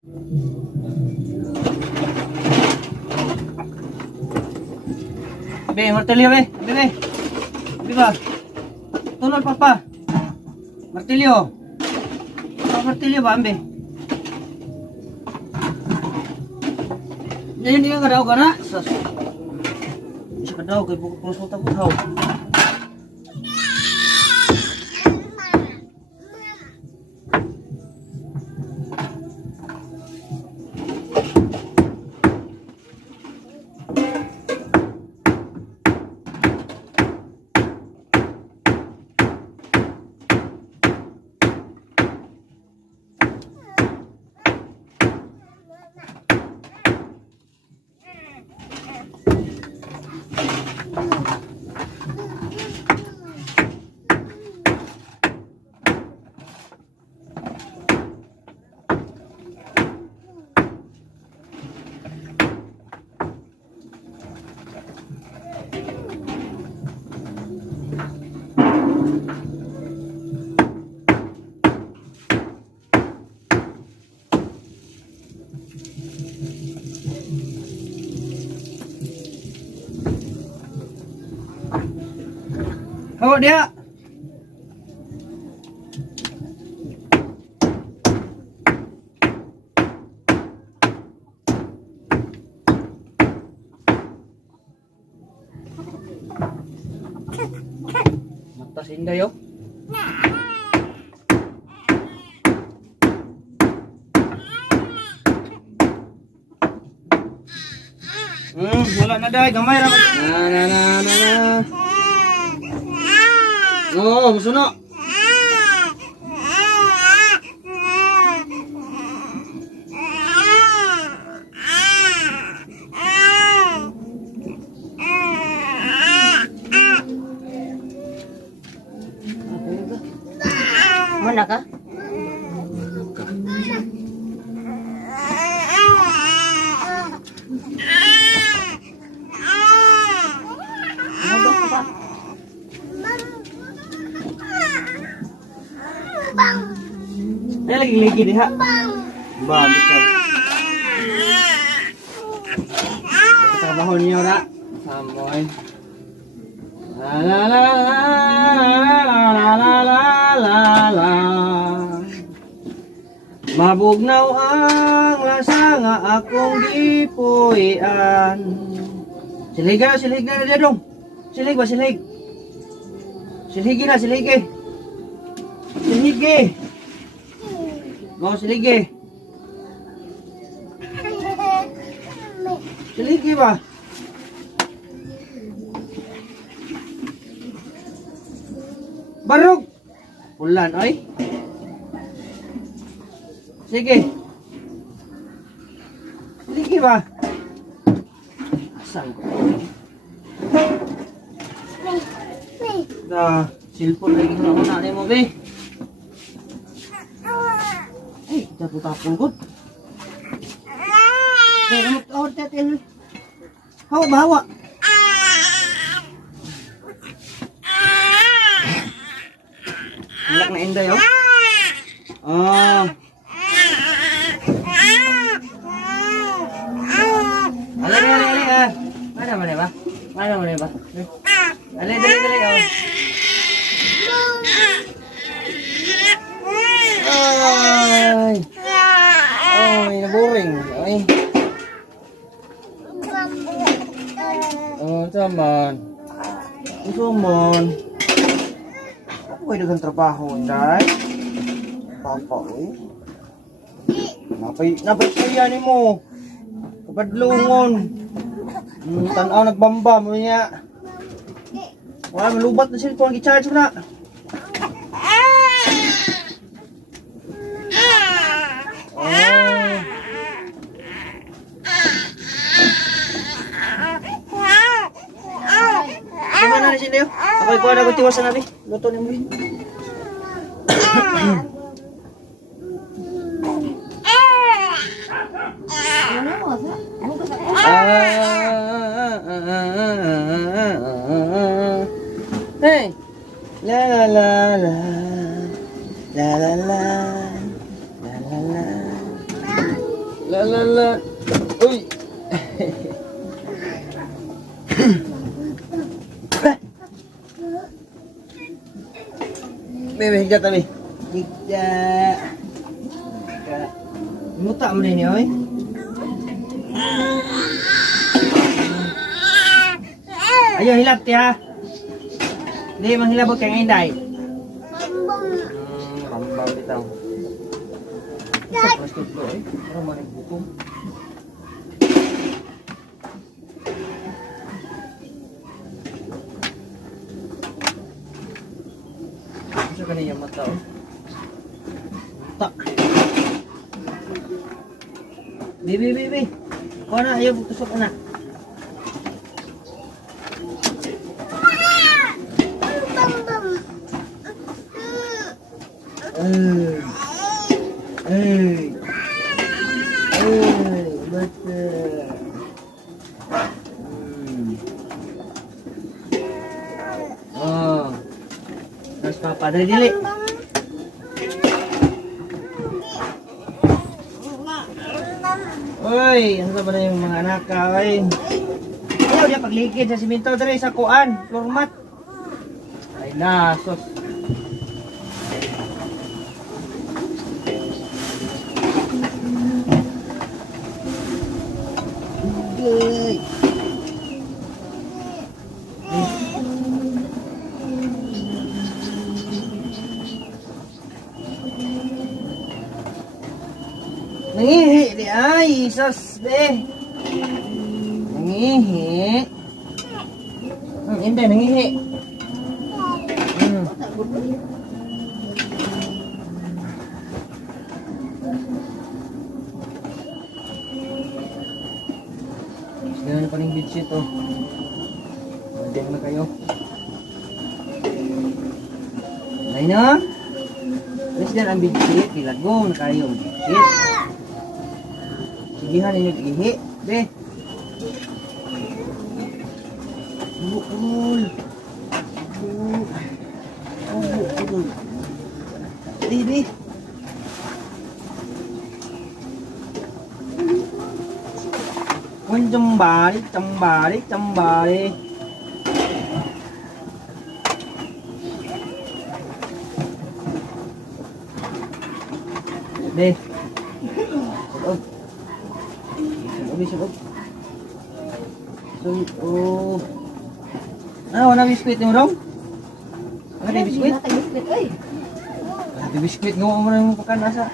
Be, martilyo be. Be. Di ba? Tunol papa. Martilyo. Martilyo ba ambe? Hindi ka daw ka na. Sus. Hindi ka daw kay bukod konsulta ko daw. Hawa dia. Mata sinda yo. Wala na day, gamay ra. Na. Oo, gusto na. Mana ka? Dia lagi deh, ha. Bang, betul. Kita bangun ni ora. Samoy. La la la la la la la. Mabugnaw ang lasa nga akong gipuy-an. Silig na dia dong. Silig ba silig? Siligi na, siligi. Siligi. Mau siligi. Siligi ba? Barog. Ulan, oy. Sige. Siligi ba? Asal ko. Dah, silpon lagi na ni mo, be. Eh, tapon ko. Kaya mo tawad tatil. Hawa bahawa. Ilak na inday, oh. Oh. Ale. Mana ba? Ale, dali, oh. Ay, naboring. Ay. Oh, taman. Ako ay dagang trabaho, Inday. Papa, eh. Napay siya ni mo. Kapadlungon. Tanaw nagbamba mo niya. Wala, malubat na cellphone. Gi-charge mo na. Gimana di sini yuk? Apa ikuan ada tiwasan nabi? Luto ni mo. Hey, la la la la, la la la, la la la. La la la. Uy. Bebe, higa tabi. Higa. Muta mo din oy. Ayo hilap ya. Di manghilabot kay Inday. Bambang bitaw. Sa plastic do eh. Para manig bukom. Sa kaniya mata oh. Tak. Bibi. Kau nak ayo tusuk anak. Betul. Oh. Terus papa dari dili. Oy, ano ba na yung mga anak ka, oy? Ayaw dia paglikid sa simento dere sa kuan, floor mat. Ay nasos. Nangihi di ay, sus be. Nangihi. Hindi, nangihi. Ganyan pa rin bedsheet oh. Diyan na kayo. Ay na. Let's dyan ang bedsheet. Ilagong na kayo. Bedsheet. Sigihan ninyo ihi. Be. Bukul. Bukul. Be. Cembari. Be. Sunog. Sunog. Ah, wala biskuit mo dong? Wala biskuit? Wala biskuit, oy. Wala biskuit nga mo na yung pakan asa.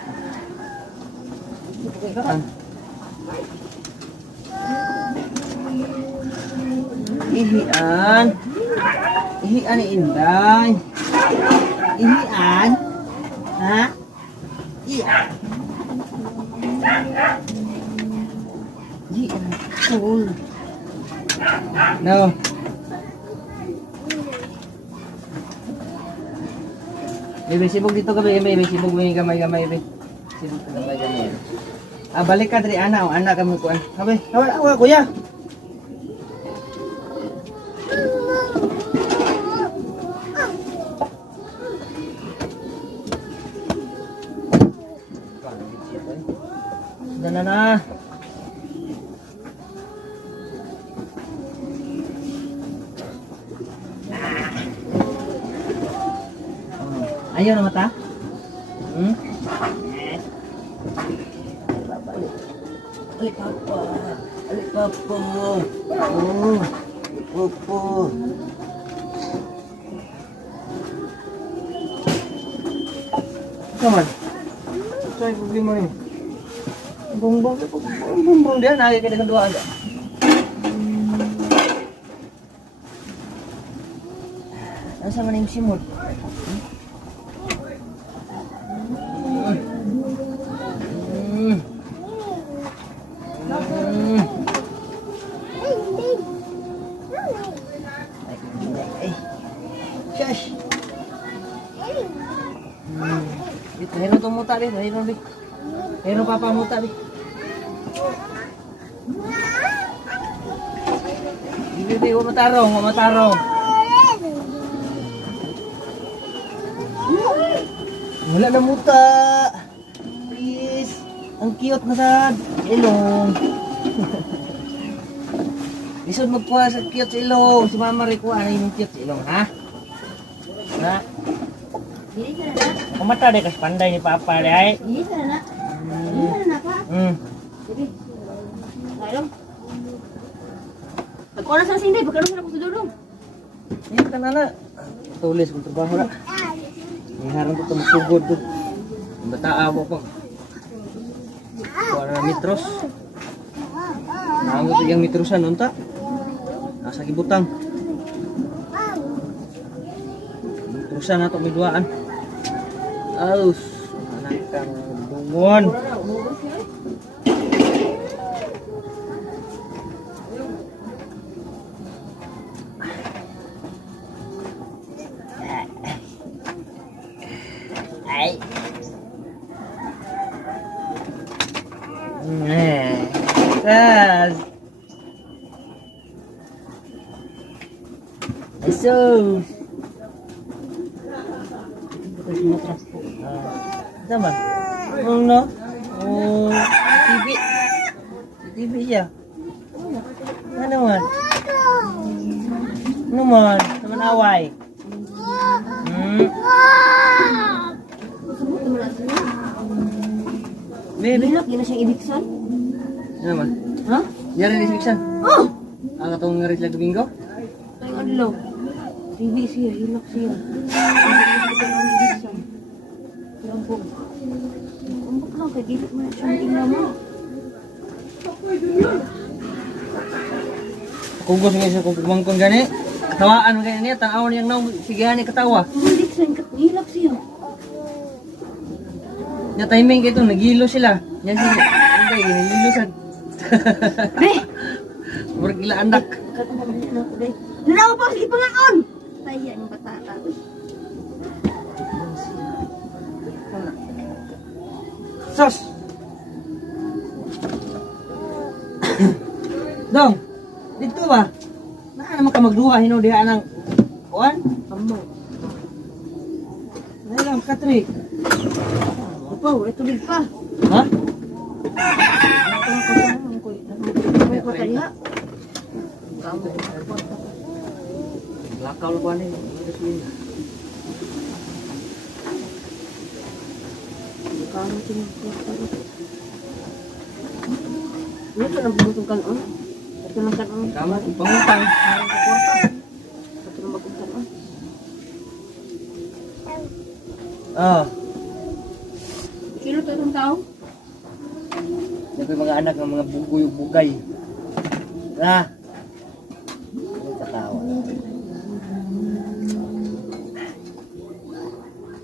Ihian. Ihian ni Inday. Ihian. Ha? Ihian. Ihian. Cool. No. Bebe, sibog dito ka, bebe. Sibog mo yung gamay-gamay, bebe. Sibog ka gamay-gamay. Ah, balik ka dari anak. Anak kami kuan. Habi, hawa, kuya. Na. Ayaw na mata? Alik papa. Oh. Papa. Come on. Saya problema ni. Bumbung dia naik ke dengan dua agak. Nasa man yung simot. Shush. Dito, hero to muta dito, hero papa muta dito. Hindi, huwag matarong. Wala na muta. Please. Ang cute na sa ilong. Isod magkuha sa cute sa ilong. Si Mama rin kuha na yung cute sa ilong, ha? Ha? Dili ka na. Kumata deh kas pandai ni Papa deh, ay. Dili ka na. Dili ka na pa. Sige. Layong. Ako na sa sindi, pagkaroon na ko sa dulong. Ini kan anak tulis kung trabaho na. Iharang ko ito magsugod to. Bataa mo pa. Kuha na mitros. Naangot yung mitrosan unta. Nasa gibutang. Mitrosan na ito midwaan. Alus. Anak kang bungon. Ay. Tas. So. Terus mo transport. Sama. No. Oh, TV. TV ya. Ano man? Ano man? Naman away. Baby, Bilak, yun na siyang ibigsan. ano man? Ha? Yari ni Siksan. Oh! Ang katong ngarit lang domingo? Ay, ano lang. Ribi siya, hilak siya. Ang ibigsan. Lambog. Lambog lang, kaya dito mo na siyang tingnan mo. Kung gusto nga siya kung kumangkon gani, katawaan mo gani niya, tanaw niyang naw, sige hani katawa. Ang ibigsan, hilak siya. Nya timing kito, nagilo sila. Yan sila, hindi, ginililusan. Be! Bergila andak. Nanaw pa, sige pa nga on! Taya yung batata. Sos! Dong, dito ba? Naa naman ka magduha, hinudiha ng kuwan? Amo. Dahil lang, Katri. Opo, ito big pa. Ha? May kwarta niya. Lakaw lang kuwan eh. Kamo sini kwarta. Ini kan bumutong kan on. Ito lang kan on. Kamu pangutang. Ito lang magutang on. Oh. Kilo to itong tao? Yung mga anak ng mga bugay. Na. Katawa.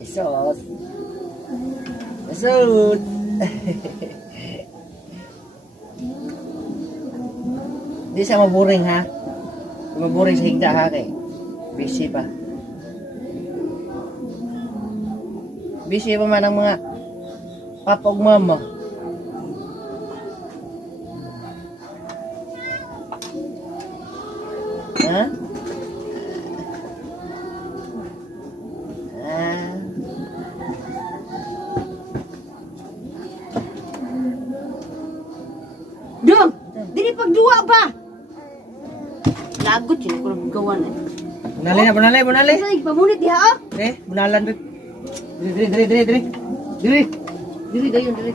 Isot. Isot. Di siya maburing ha. Maburing sa higda ha kay. Busy pa. Busy pa man ang mga papa ug mama. Ha? Ah. Dong! Dili pagduwa ba? Lagot yun ko lang gawan eh. Bunalay. Asa pamunit diha ah? Bunalan rin. Diri. Diri dayon diri.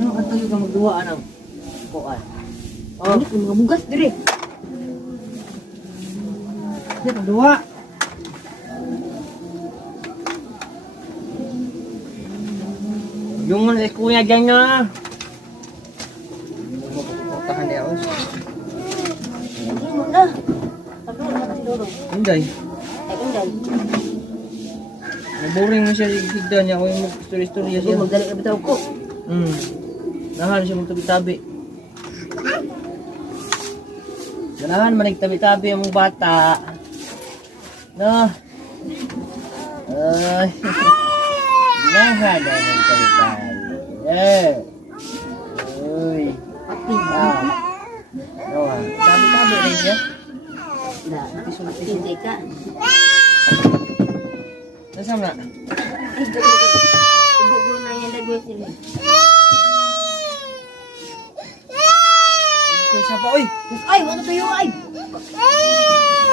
Ano ka tayo ka magduwa anong kuan? Oh, ini mga bugas diri. Di magduwa. Yung mga kuya dyan na. Tahan niya ako. Na. Tago na si Doro. Hindi. Ay inday. Boring na siya higda niya. Ako yung story-story Sige siya. magdali ka bitaw ko. Nahan siya magtabi-tabi. Ganahan man nagtabi-tabi ang mga bata. No. Ay. Ganahan na nagtabi-tabi. Uy. Pati. No, tabi-tabi rin siya. Da, hindi ka. Nasaan na? Ay, gugulo na yan, dagwa sila. Okay, sapa, oy! Ay, wala tayo, ay!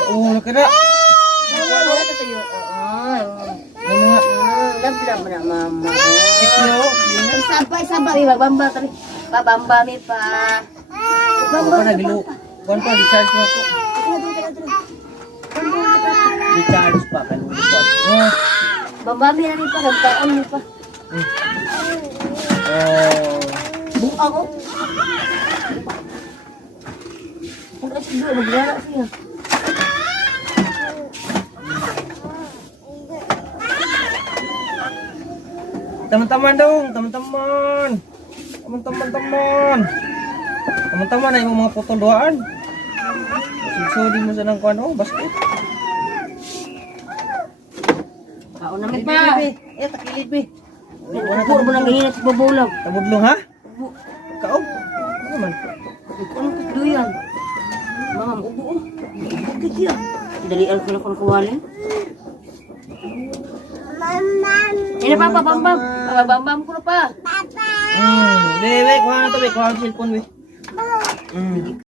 Oo, nakira! Wala tayo. Ay, Ano nga? lablab na, mama. Sikyo? Sabay, babamba kami. Babamba mi pa. Ako pa nagilo. Kuhan pa, recharge na ako. Recharge pa, kalupat. Babami na mi pa, nagtaon mi pa. Oh. Buka ko. Kung ay siguro, maglala siya. Teman-teman dong, teman-teman. Teman-teman. Teman-teman na yung mga potondoan. Susudi mo sa nang kuhan, oh, basket. Kaon na mi pa. Eh, takilid, be. Upo mo nang gahinat sa babulaw. Tabudlong, ha? Kao? Ano naman? Ano ka duyan? Mama, upo. Bakit yan? Dalian ko na kung kawalin. Ini papa bambam. Papa bambam ko na pa. Be, kuha na to, be. Kuha ang cellphone, be.